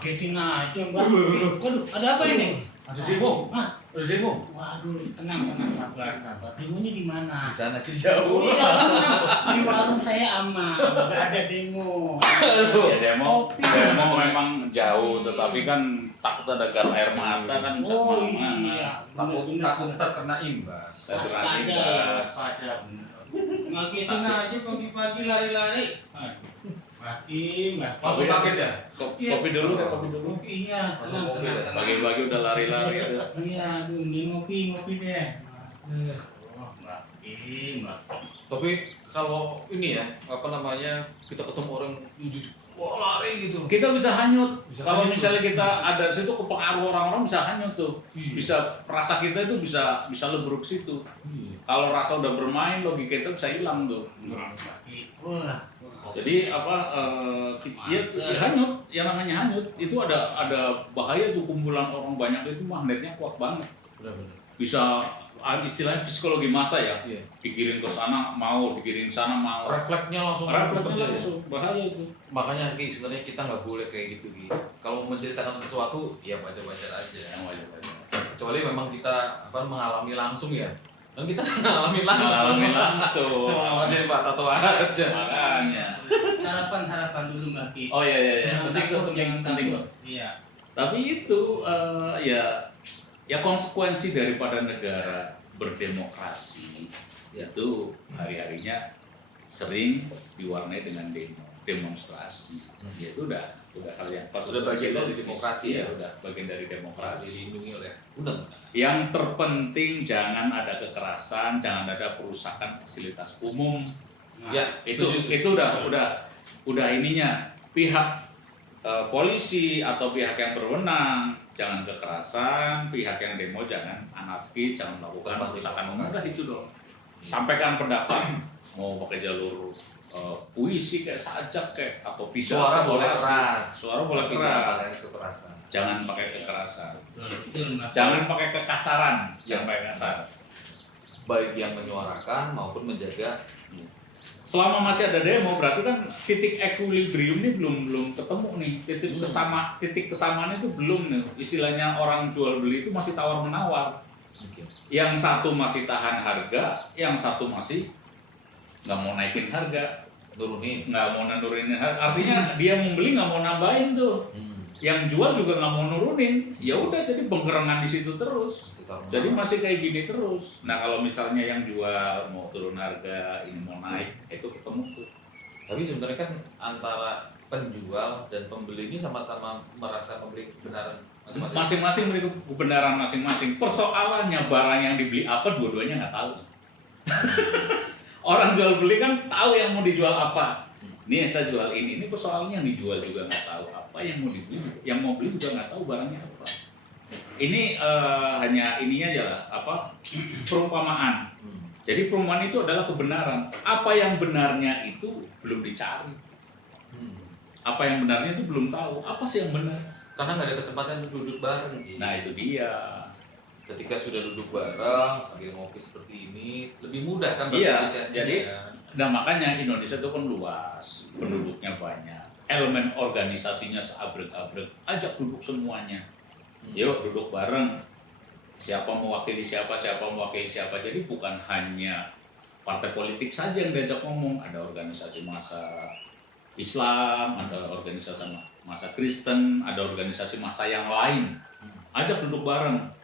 Ngagetin aja Mbak. Waduh, ada apa ini? Ada demo. Hah? Ada demo. Waduh, tenang, sabar. Demonya di mana? Di sana sih jauh. Di warung saya aman, nggak ada demo. Ya demo Kopi. memang jauh, tetapi kan takut ada gas air mata kan bisa Oh kemana-mana. iya, Takut terkena imbas. Waspada. Ngagetin aja pagi-pagi lari-lari. Mati. Langsung kaget ya? Kopi dulu deh, kopi dulu. Kopi iya, tenang. Pagi-pagi udah lari-lari itu. Iya, aduh, ini ngopi deh. Oh, mati. Tapi kalau ini ya, apa namanya, kita ketemu orang wah lari gitu. Kita bisa hanyut. Bisa Kalau hanyut. misalnya kita ada di situ kepengaruh orang-orang bisa hanyut tuh. Iya. Bisa rasa kita itu bisa lebruk situ. Kalau rasa udah bermain, logika kita bisa hilang tuh. Wah. Jadi ya hanyut, yang namanya hanyut itu ada bahaya tuh, kumpulan orang banyak itu magnetnya kuat banget. Benar-benar. Bisa istilahnya psikologi massa ya. Iya. Dikirim ke sana mau, dikirim sana mau. Refleksnya langsung Refleksnya bekerja ya? langsung bahaya itu. Makanya Ki, sebenarnya kita nggak boleh kayak gitu Ki. Kalau menceritakan sesuatu ya baca-baca aja. Yang wajib-wajib. Kecuali memang kita mengalami langsung ya. Dan kita mengalami langsung. Ngalamin langsung. Cuma jadi Pak Tato aja. Makanya. Harapan dulu Mbak Ki. Oh iya. Jangan Penting tuh, takut, jangan penting. takut. Iya. Tapi itu ya konsekuensi daripada negara berdemokrasi itu hari-harinya sering diwarnai dengan demonstrasi. Ya itu udah hal yang Sudah bagian dari demokrasi ya, ya? udah bagian dari demokrasi. Dilindungi oleh undang-undang. Yang terpenting jangan ada kekerasan, jangan ada perusakan fasilitas umum. Nah, Ya, itu udah ininya pihak polisi atau pihak yang berwenang jangan kekerasan, pihak yang demo jangan anarkis, jangan melakukan perusakan umum. Udah itu dong. Sampaikan pendapat mau pakai jalur puisi kayak sajak kayak atau pidato Suara boleh orasi. keras. Suara boleh Tapi keras. jangan pakai kekerasan. Jangan pakai kekerasan. Betul, Mbak. Jangan pakai kekasaran, jangan pakai kasar. Baik yang menyuarakan maupun menjaga. Selama masih ada demo berarti kan titik equilibrium ini belum ketemu nih. Titik kesamaan itu belum nih. Istilahnya orang jual beli itu masih tawar menawar. Mungkin. Yang satu masih tahan harga, yang satu masih nggak mau naikin harga, nggak mau nurunin harga. Artinya dia membeli nggak mau nambahin tuh. Yang jual juga nggak mau nurunin. Ya udah jadi penggerengan di situ terus. Jadi masih kayak gini terus. Nah kalau misalnya yang jual mau turun harga, ini mau naik, itu ketemu tuh. Tapi sebenarnya kan antara penjual dan pembeli ini sama-sama merasa memiliki kebenaran masing-masing. Masing-masing memiliki kebenaran masing-masing. Persoalannya barang yang dibeli apa, dua-duanya nggak tahu. Orang jual beli kan tahu yang mau dijual apa. Nih saya jual ini persoalannya yang dijual juga nggak tahu apa, yang mau dibeli, yang mau beli juga nggak tahu barangnya apa. Ini hanya ininya aja lah, perumpamaan. Jadi perumpamaan itu adalah kebenaran. Apa yang benarnya itu belum dicari. Apa yang benarnya itu belum tahu. Apa sih yang benar? Karena nggak ada kesempatan untuk duduk bareng. Gitu. Nah itu dia. Ketika sudah duduk bareng sambil ngopi seperti ini, lebih mudah kan Iya, bernegosiasinya, jadi kan? nah makanya Indonesia itu kan luas, penduduknya banyak, elemen organisasinya seabrek-abrek, ajak duduk semuanya. Yuk duduk bareng. Siapa mewakili siapa, Jadi bukan hanya partai politik saja yang diajak ngomong, ada organisasi massa Islam, ada organisasi massa Kristen, ada organisasi massa yang lain. Ajak duduk bareng.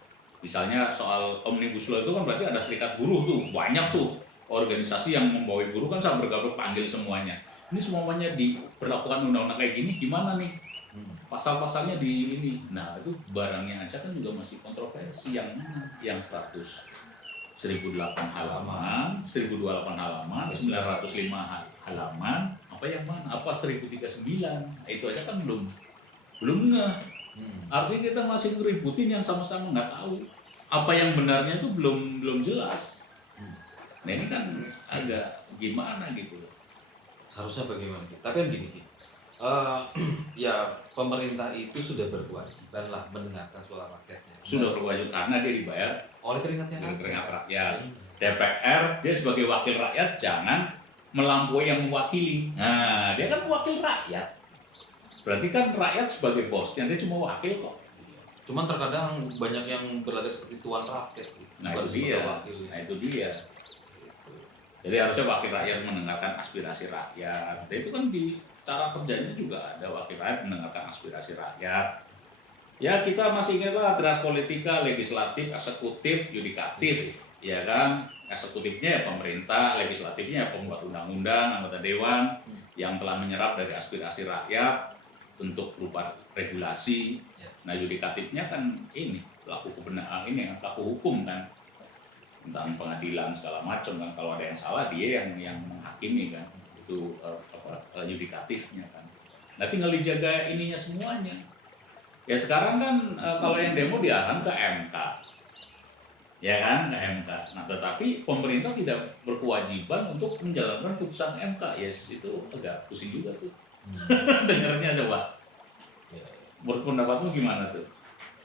Misalnya soal Omnibus Law itu kan berarti ada serikat buruh tuh, banyak tuh organisasi yang membawa buruh kan sama bergabung panggil semuanya. Ini semuanya diberlakukan undang-undang kayak gini gimana nih? Pasal-pasalnya di ini. Nah, itu barangnya aja kan juga masih kontroversi yang mana? Yang 1008 halaman, 1028 halaman, 905 halaman, apa yang mana? Apa 1039? Nah, itu aja kan belum ngeh. Artinya kita masih ngeributin yang sama-sama nggak tahu. Apa yang benarnya itu belum jelas. Nah ini kan agak gimana gitu. Seharusnya bagaimana? Tapi kan gini, ya pemerintah itu sudah berkewajiban lah mendengarkan suara rakyatnya. Sudah berkewajiban karena dia dibayar oleh keringatnya keringat rakyat. DPR dia sebagai wakil rakyat jangan melampaui yang mewakili. Nah dia kan wakil rakyat. Berarti kan rakyat sebagai bosnya, dia cuma wakil kok. Cuman terkadang banyak yang berlagak seperti tuan rakyat. Nah bukan itu dia, sebagai wakil. nah itu dia. Jadi harusnya wakil rakyat mendengarkan aspirasi rakyat. Dan itu kan di cara kerjanya juga ada wakil rakyat mendengarkan aspirasi rakyat. Ya kita masih ingat lah teras politika, legislatif, eksekutif, yudikatif, ya kan? Eksekutifnya ya pemerintah, legislatifnya ya pembuat undang-undang, anggota dewan yang telah menyerap dari aspirasi rakyat untuk berupa regulasi. Nah yudikatifnya kan ini pelaku kebenaran ini pelaku hukum kan, tentang pengadilan segala macam kan, kalau ada yang salah dia yang menghakimi kan, itu yudikatifnya kan. Nah tinggal dijaga ininya semuanya. Ya sekarang kan kalau yang demo diarahkan ke MK, ya kan, ke MK. Nah tetapi pemerintah tidak berkewajiban untuk menjalankan putusan MK. Yes, itu agak pusing juga tuh. Dengarnya coba. Menurut pendapatmu gimana tuh?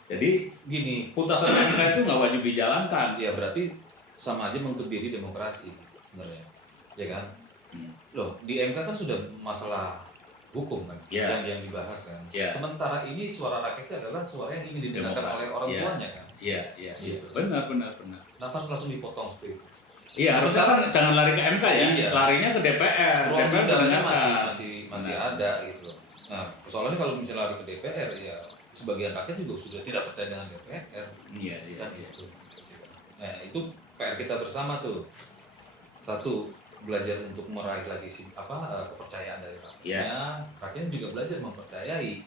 Jadi Gini, putusan MK itu nggak wajib dijalankan. ya berarti sama aja mengkebiri demokrasi sebenarnya, ya kan? Loh, di MK kan sudah masalah hukum kan, Ya. yang dibahas kan. Ya. Sementara ini suara rakyat itu adalah suara yang ingin didengarkan Demokrasi. oleh orang Ya. tuanya kan. Iya, iya, Gitu. benar. Kenapa harus langsung dipotong seperti itu? Iya, harusnya kan jangan lari ke MK ya, Iya. larinya ke DPR. Ruang DPR bicaranya mendengarkan. masih Benar. ada gitu loh. Nah, persoalannya kalau misalnya lari ke DPR ya sebagian rakyat juga sudah tidak percaya dengan DPR. Iya, iya, Kan iya. gitu. Nah, itu PR kita bersama tuh. Satu, belajar untuk meraih lagi kepercayaan dari rakyatnya. Iya. Rakyat juga belajar mempercayai,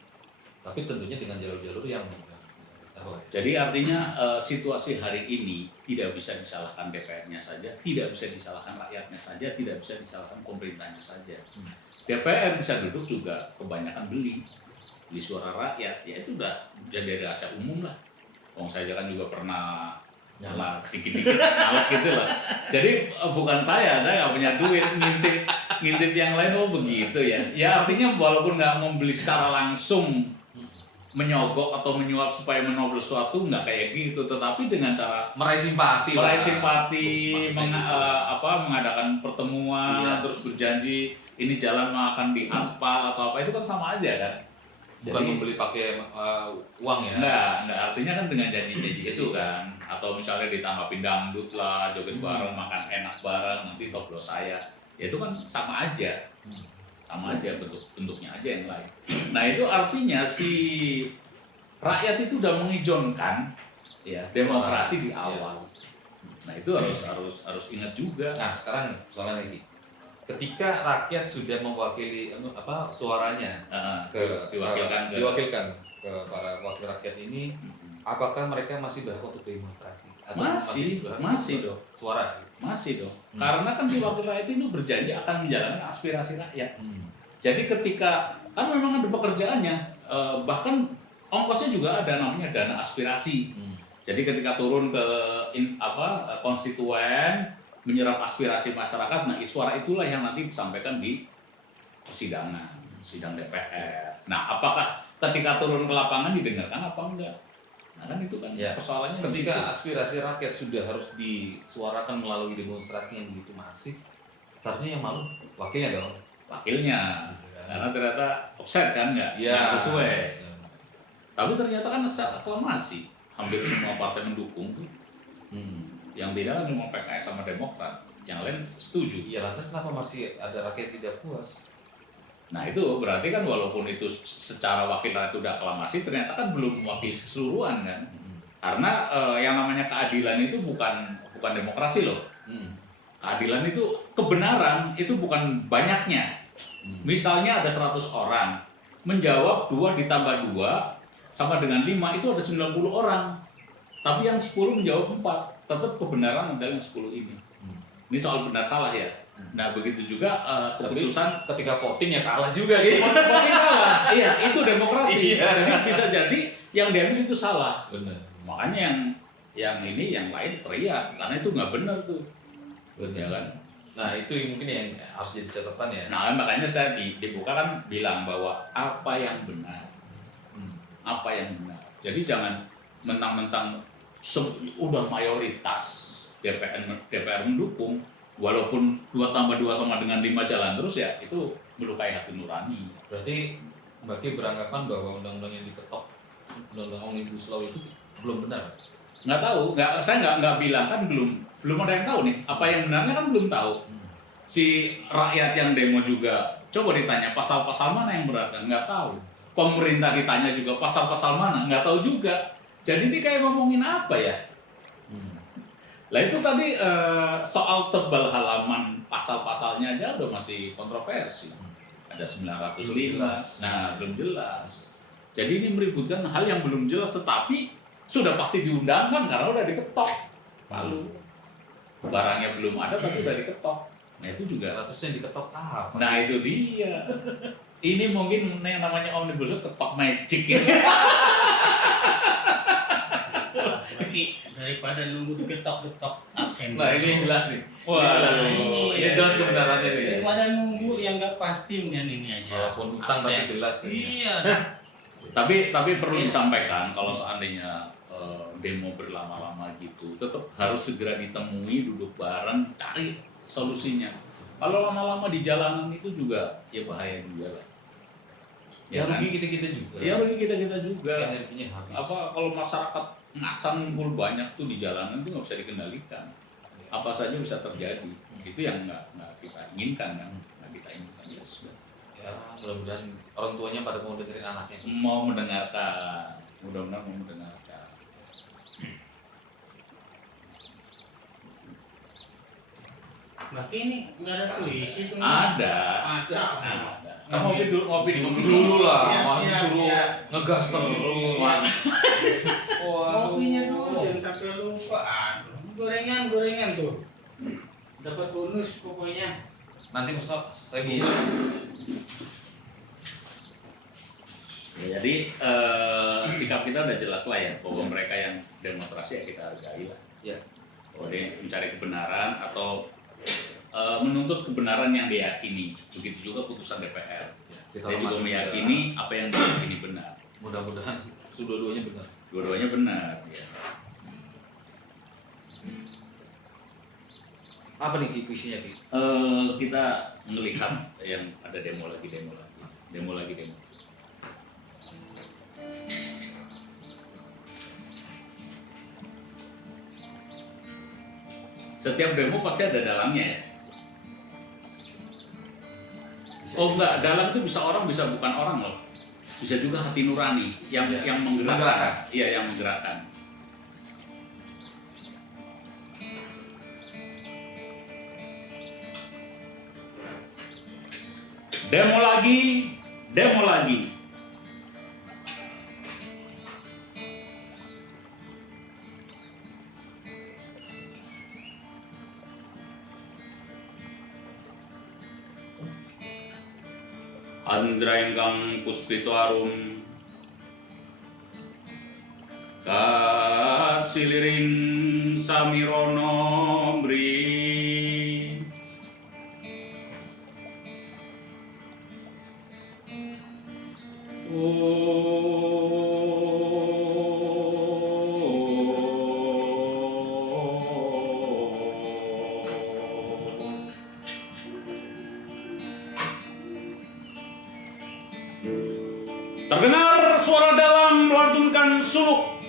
tapi tentunya dengan jalur-jalur yang Jadi artinya situasi hari ini tidak bisa disalahkan DPR-nya saja, tidak bisa disalahkan rakyatnya saja, tidak bisa disalahkan pemerintahnya saja. DPR bisa duduk juga kebanyakan beli suara rakyat, ya itu udah jadi rahasia umum lah. Saya kan juga pernah nyala dikit-dikit nyalak gitu lah. Jadi bukan saya nggak punya duit, ngintip yang lain begitu ya. Ya artinya walaupun nggak membeli secara langsung menyogok atau menyuap supaya menobel sesuatu nggak kayak gitu, tetapi dengan cara meraih simpati, mengadakan pertemuan, iya. terus berjanji ini jalan akan diaspal atau apa, itu kan sama aja kan. Bukan Jadi, membeli pakai uang ya. enggak, artinya kan dengan janji-janji itu kan, atau misalnya ditangkapin dangdut lah, joget bareng, makan enak bareng, nanti toplos saya, ya itu kan sama aja. Sama aja bentuknya aja yang lain. Nah itu artinya si rakyat itu udah mengijonkan ya demokrasi di awal. Nah itu harus ingat juga. Nah sekarang nih soalnya lagi, ketika rakyat sudah mewakili suaranya diwakilkan ke para wakil rakyat ini, apakah mereka masih berhak untuk demonstrasi? Atau Masih dong. Suara. Masih dong. Karena kan si wakil rakyat itu berjanji akan menjalankan aspirasi rakyat. Jadi ketika kan memang ada pekerjaannya, bahkan ongkosnya juga ada namanya dana aspirasi. Jadi ketika turun ke konstituen menyerap aspirasi masyarakat, nah suara itulah yang nanti disampaikan di persidangan, sidang DPR. Nah, apakah ketika turun ke lapangan didengarkan apa enggak? Nah kan itu kan persoalannya. Ketika aspirasi rakyat sudah harus disuarakan melalui demonstrasi yang begitu masif, seharusnya yang malu wakilnya dong. Wakilnya, karena ternyata offset kan nggak sesuai. Tapi ternyata kan secara aklamasi hampir semua partai mendukung tuh. Yang tidak kan cuma PKS sama Demokrat, yang lain setuju. Ya lantas kenapa masih ada rakyat tidak puas? Nah itu berarti kan walaupun itu secara wakil rakyat udah aklamasi, ternyata kan belum mewakili keseluruhan kan. Karena yang namanya keadilan itu bukan demokrasi loh. Keadilan itu kebenaran, itu bukan banyaknya. Misalnya ada 100 orang, menjawab 2 ditambah 2 sama dengan 5 itu ada 90 orang. Tapi yang 10 menjawab 4, tetap kebenaran adalah yang 10 ini. Ini soal benar salah ya. Nah begitu juga keputusan. Tapi ketika voting ya kalah juga gitu. Voting kalah, iya itu demokrasi. Jadi bisa jadi yang diambil itu salah. Benar. Makanya yang ini yang lain teriak karena itu nggak benar tuh. Ya kan? Nah itu mungkin yang harus jadi catatan ya. Nah makanya saya dibuka kan bilang bahwa apa yang benar, apa yang benar. Jadi jangan mentang-mentang udah mayoritas DPR mendukung, walaupun 2 tambah 2 sama dengan 5 jalan terus ya itu melukai hati nurani. Berarti Mbak beranggapan bahwa undang-undang yang diketok, undang-undang Omnibus Law itu belum benar. Nggak tahu, saya nggak bilang kan belum ada yang tahu nih. Apa yang benarnya kan belum tahu. Si rakyat yang demo juga coba ditanya pasal-pasal mana yang berat kan nggak tahu. Pemerintah ditanya juga pasal-pasal mana nggak tahu juga. Jadi ini kayak ngomongin apa ya? Lah itu tadi soal tebal halaman pasal-pasalnya aja udah masih kontroversi. Ada 905. Nah, belum jelas. Jadi ini meributkan hal yang belum jelas tetapi sudah pasti diundangkan karena udah diketok. Lalu barangnya belum ada tapi udah diketok. Nah itu juga. Terus yang diketok apa? Nah itu dia. Ini mungkin yang namanya Omnibus Law ketok magic ya. Berarti daripada nunggu diketok-ketok absen. Nah ini jelas nih. Wah, ini jelas kebenarannya nih. Daripada nunggu yang nggak pasti dan ini aja. Walaupun utang tapi Absen. jelas. Iya. Tapi perlu disampaikan kalau seandainya demo berlama-lama gitu, tetap harus segera ditemui, duduk bareng, cari solusinya. Kalau lama-lama di jalanan itu juga ya bahaya juga lah. Ya kan? rugi kita juga. Ya rugi kita juga. Energinya habis. Apa kalau masyarakat ngasang ngumpul banyak tuh di jalanan itu nggak bisa dikendalikan. Apa saja bisa terjadi. Itu yang nggak kita inginkan kan. Nggak kita inginkan ya sudah. Ya mudah-mudahan orang tuanya pada mau dengerin anaknya. Mau mendengarkan, mudah-mudahan mau mendengarkan. Berarti ini nggak ada puisi tuh. Ada. Kamu ngopi Dulu lah, Iya, masih iya, suruh iya. ngegas terus. Kopinya dulu jangan sampai lupa. Aduh, gorengan tuh. Dapat bonus pokoknya. Nanti besok saya bungkus. Ya, jadi sikap kita udah jelas lah ya bahwa mereka yang demonstrasi ya kita hargai lah. Ya. Boleh mencari kebenaran atau menuntut kebenaran yang diyakini. Begitu juga putusan DPR. Kita Dia juga hormati meyakini apa yang diyakini benar. Mudah-mudahan dua-duanya benar. Dua-duanya benar. Ya. Apa nih puisinya Ki? Kita melihat yang ada demo lagi. Setiap demo pasti ada dalangnya ya. Oh enggak, dalang itu bisa orang bisa bukan orang loh. Bisa juga hati nurani yang menggerakkan. Menggerakkan. Iya, yang menggerakkan. Demo lagi. Andraengkang puspito arum kasiliring samirono mri terdengar suara dalam melantunkan suluk,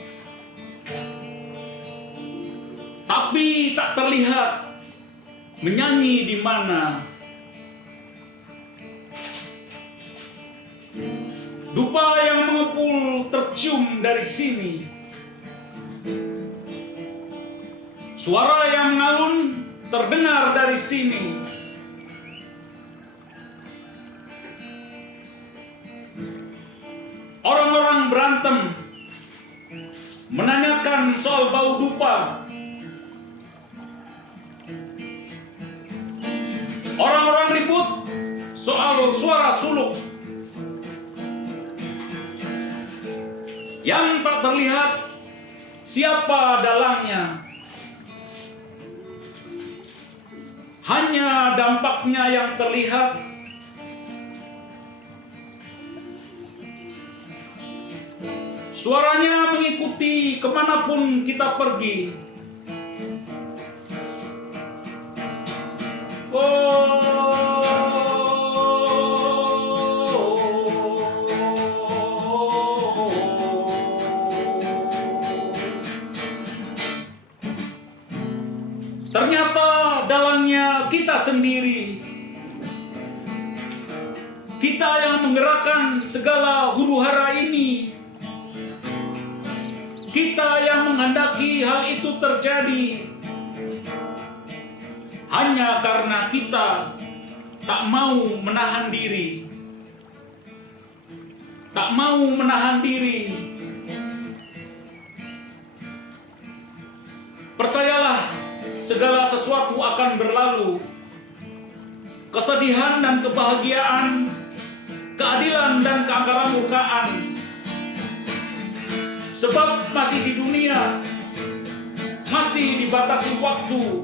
tapi tak terlihat menyanyi di mana. Dupa yang mengepul tercium dari sini. Suara yang mengalun terdengar dari sini. Orang-orang berantem menanyakan soal bau dupa. Orang-orang ribut soal suara suluk yang tak terlihat siapa dalangnya. Hanya dampaknya yang terlihat. Suaranya mengikuti kemanapun kita pergi. Oh, sendiri. Kita yang menggerakkan segala huru-hara ini. Kita yang menghendaki hal itu terjadi. Hanya karena kita tak mau menahan diri. Tak mau menahan diri. Percayalah, segala sesuatu akan berlalu. Kesedihan dan kebahagiaan, keadilan dan keangkaran murkaan. Sebab masih di dunia, masih dibatasi waktu.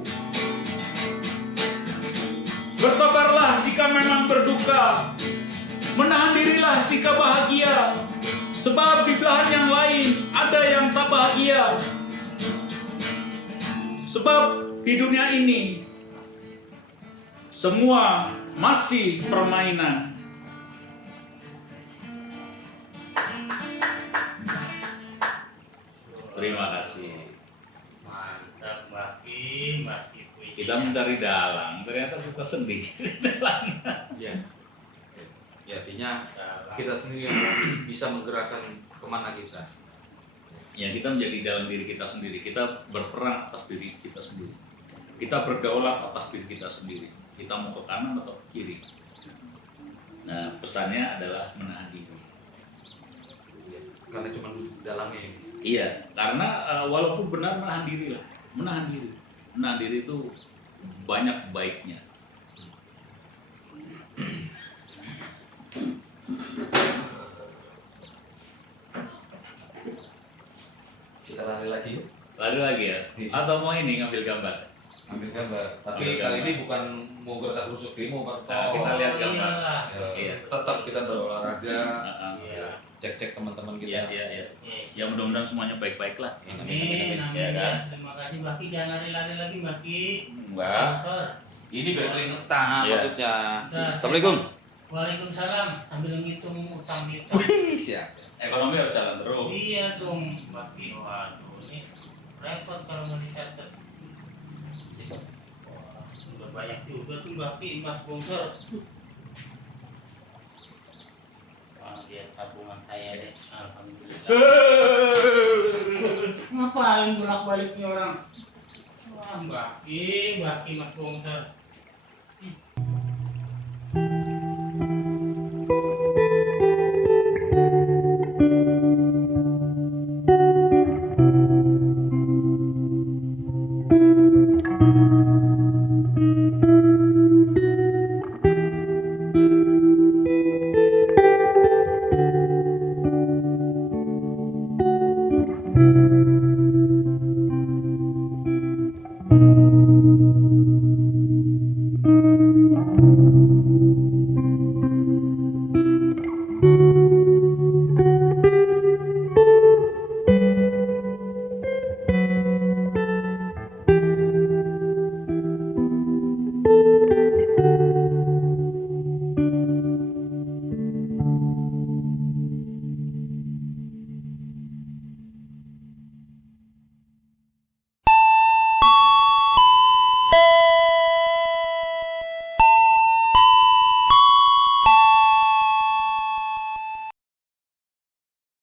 Bersabarlah jika memang berduka, menahan dirilah jika bahagia. Sebab di belahan yang lain ada yang tak bahagia. Sebab di dunia ini semua masih permainan. Terima kasih. Mantap Mbak Ki puisinya. Kita mencari dalang, ternyata suka sendiri. Ya. Ya, artinya Dalang. kita sendiri yang bisa menggerakkan kemana kita. Ya, kita menjadi dalam diri kita sendiri. Kita berperang atas diri kita sendiri. Kita berdaulat atas diri kita sendiri. Kita mau ke kanan atau ke kiri. Nah, pesannya adalah menahan diri. Karena cuma dalangnya yang bisa. Iya, karena walaupun benar menahan diri lah. Menahan diri. Menahan diri itu banyak baiknya. Kita lari lagi. Lari lagi ya? Atau mau ini ngambil gambar? Ambil gambar. Tapi Ambil kali gambar. ini bukan mau gersak-gerusuk demo, Pak. Nah, kita lihat gambar. Iyalah. Ya, Iya. tetap kita berolahraga, Iya. cek-cek teman-teman Iya, kita. iya, iya. Oke. Ya mudah-mudahan semuanya baik-baik lah. Amin, Ya amin kan? ya. Terima kasih Mbak Ki, jangan lari-lari lagi Mbak Ki. Mbak, Sponsor. ini biar keringetan Iya. maksudnya. Nah, Assalamualaikum. Waalaikumsalam, sambil ngitung utang kita. Siap. Ekonomi harus jalan terus. Iya dong, Mbak Ki. Waduh, ini repot kalau mau dicatat. Wah, udah banyak juga tuh Mbak Ki, Mas sponsor. Wah, lihat tabungan saya deh. Alhamdulillah. Ngapain bolak-baliknya orang? Wah, Mbak Ki, Mas sponsor.